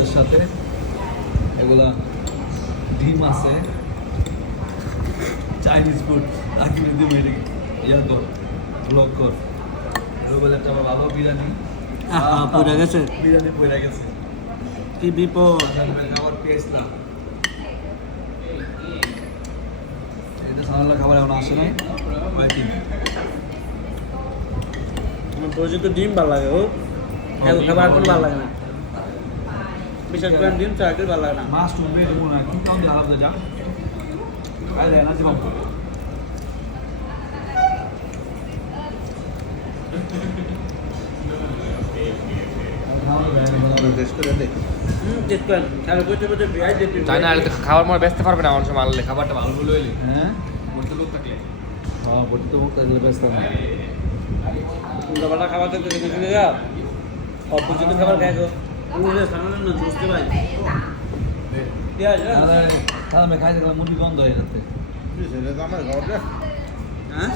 ভাতের সাথে এগুলা ডিম আছে, চাইনিজ ফুড আগে দিদি ইয়া কর ব্লগ কর বলে একটা আমার বাবা বিরিয়ানি পড়ে গেছে, বিরিয়ানি পড়ে গেছে, কি বিপদ। খাবার পেয়েছিলাম এটা সাধারণ খাবার এখন আসে নাই কয়েকদিন। আমার বউজি তো ডিম ভালো লাগে, ও এখন খাবার কোনো ভালো লাগে না, বিশেষ করে ডিম ছাড়া কিছু ভালো লাগে না। মাছ টুকবে মনে হয় কাউন্ট দিয়ে আলাদা যা আয় দেয় না জীবন তাই না, খাবার মনে ব্যস্ত পারবে না মানুষ মারলে, খাবারটা ভালো বলে হইলে হ্যাঁ বলতে লোক থাকলে হ্যাঁ বলতে তো মুখ থাকলে ব্যস্ত না উল্টাপাল্টা খাবার খেতে দেখেছি যা অপরিচিত খাবার খাই তো বুঝতে পারি তাহলে খাইতে গেলে মুরগি গন্ধ হয়ে যাচ্ছে হ্যাঁ